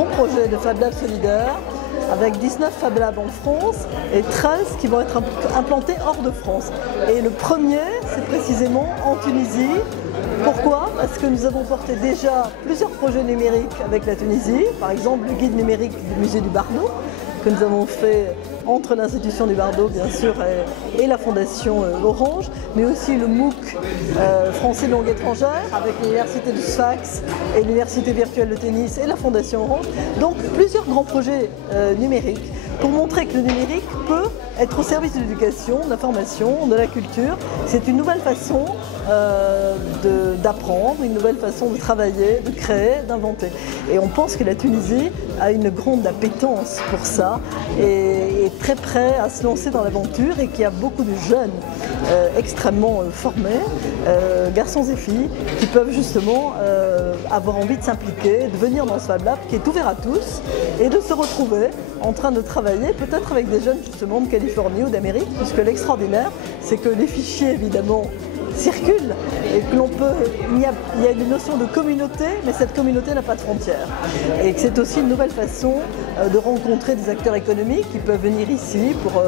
grand projet de Fab Lab solidaire avec 19 Fab Labs en France et 13 qui vont être implantés hors de France. Et le premier, c'est précisément en Tunisie. Pourquoi? Parce que nous avons porté déjà plusieurs projets numériques avec la Tunisie, par exemple le guide numérique du musée du Bardo, que nous avons fait entre l'institution du Bardo, bien sûr, et la fondation Orange, mais aussi le MOOC français de langue étrangère avec l'université de Sfax et l'université virtuelle de tennis et la fondation Orange. Donc plusieurs grands projets numériques pour montrer que le numérique peut être au service de l'éducation, de la formation, de la culture. C'est une nouvelle façon d'apprendre, une nouvelle façon de travailler, de créer, d'inventer. Et on pense que la Tunisie a une grande appétence pour ça et est très prêt à se lancer dans l'aventure et qu'il y a beaucoup de jeunes extrêmement formés, garçons et filles, qui peuvent justement avoir envie de s'impliquer, de venir dans ce Fab Lab qui est ouvert à tous et de se retrouver en train de travailler peut-être avec des jeunes justement de Californie ou d'Amérique, puisque l'extraordinaire, c'est que les fichiers évidemment circulent et que l'on peut, il y a une notion de communauté, mais cette communauté n'a pas de frontières. Et que c'est aussi une nouvelle façon de rencontrer des acteurs économiques qui peuvent venir ici pour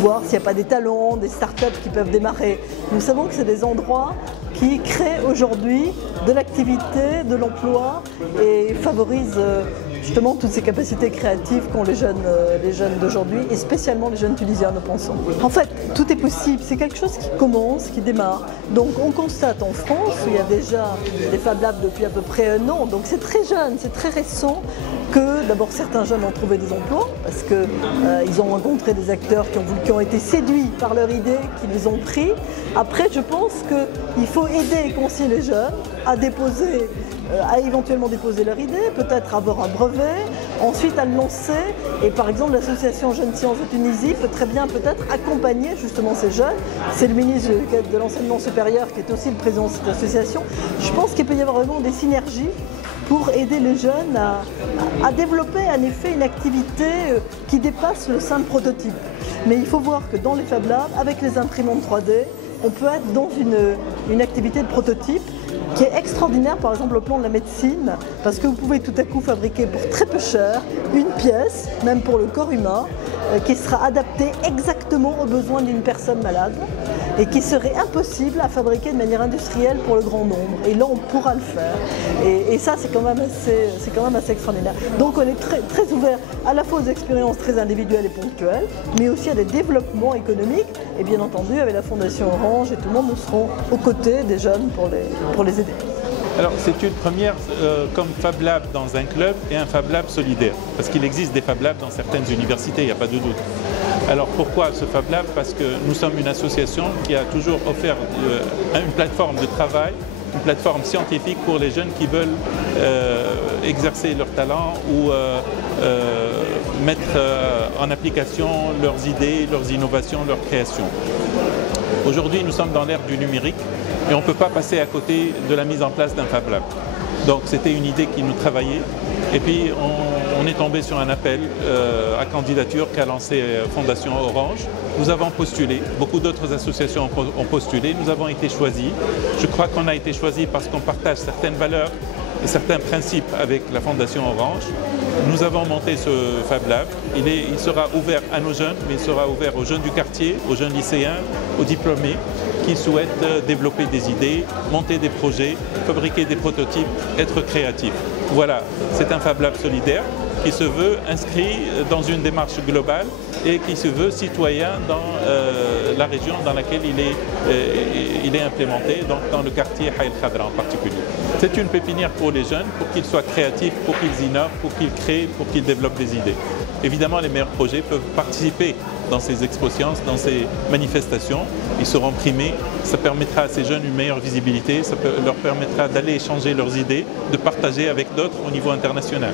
voir s'il n'y a pas des talents, des startups qui peuvent démarrer. Nous savons que c'est des endroits qui créent aujourd'hui de l'activité, de l'emploi et favorisent justement toutes ces capacités créatives qu'ont les jeunes d'aujourd'hui et spécialement les jeunes tunisiens, nous pensons. En fait, tout est possible, c'est quelque chose qui commence, qui démarre. Donc on constate en France, où il y a déjà des Fab Labs depuis à peu près un an, donc c'est très jeune, c'est très récent, que d'abord certains jeunes ont trouvé des emplois parce qu'ils ont rencontré des acteurs qui ont été séduits par leur idée, qui les ont pris. Après, je pense qu'il faut aider et conseiller les jeunes à déposer, à éventuellement déposer leur idée, peut-être avoir un brevet, ensuite à le lancer. Et par exemple, l'association Jeunes Sciences de Tunisie peut très bien peut-être accompagner justement ces jeunes. C'est le ministre de l'Enseignement supérieur qui est aussi le président de cette association. Je pense qu'il peut y avoir vraiment des synergies pour aider les jeunes à développer en effet une activité qui dépasse le simple prototype. Mais il faut voir que dans les Fab Labs, avec les imprimantes 3D, on peut être dans une activité de prototype qui est extraordinaire, par exemple au plan de la médecine, parce que vous pouvez tout à coup fabriquer pour très peu cher une pièce, même pour le corps humain, qui sera adaptée exactement aux besoins d'une personne malade et qui serait impossible à fabriquer de manière industrielle pour le grand nombre. Et là, on pourra le faire. Et ça, c'est quand même assez extraordinaire. Donc, on est très ouvert à la fois aux expériences très individuelles et ponctuelles, mais aussi à des développements économiques. Et bien entendu, avec la Fondation Orange et tout le monde, nous serons aux côtés des jeunes pour les aider. Alors, c'est une première comme Fab Lab dans un club et un Fab Lab solidaire. Parce qu'il existe des Fab Labs dans certaines universités, il n'y a pas de doute. Alors pourquoi ce Fab Lab? Parce que nous sommes une association qui a toujours offert une plateforme de travail, une plateforme scientifique pour les jeunes qui veulent exercer leur talent ou mettre en application leurs idées, leurs innovations, leurs créations. Aujourd'hui, nous sommes dans l'ère du numérique et on ne peut pas passer à côté de la mise en place d'un Fab Lab. Donc c'était une idée qui nous travaillait et puis on est tombé sur un appel à candidature qu'a lancé Fondation Orange. Nous avons postulé, beaucoup d'autres associations ont postulé, nous avons été choisis. Je crois qu'on a été choisis parce qu'on partage certaines valeurs et certains principes avec la Fondation Orange. Nous avons monté ce Fab Lab. Il sera ouvert à nos jeunes, mais il sera ouvert aux jeunes du quartier, aux jeunes lycéens, aux diplômés qui souhaitent développer des idées, monter des projets, fabriquer des prototypes, être créatifs. Voilà, c'est un Fab Lab solidaire qui se veut inscrit dans une démarche globale et qui se veut citoyen dans la région dans laquelle il est implémenté, donc dans le quartier Haïl Khadra en particulier. C'est une pépinière pour les jeunes, pour qu'ils soient créatifs, pour qu'ils innovent, pour qu'ils créent, pour qu'ils développent des idées. Évidemment, les meilleurs projets peuvent participer dans ces expositions, dans ces manifestations. Ils seront primés. Ça permettra à ces jeunes une meilleure visibilité. Ça leur permettra d'aller échanger leurs idées, de partager avec d'autres au niveau international.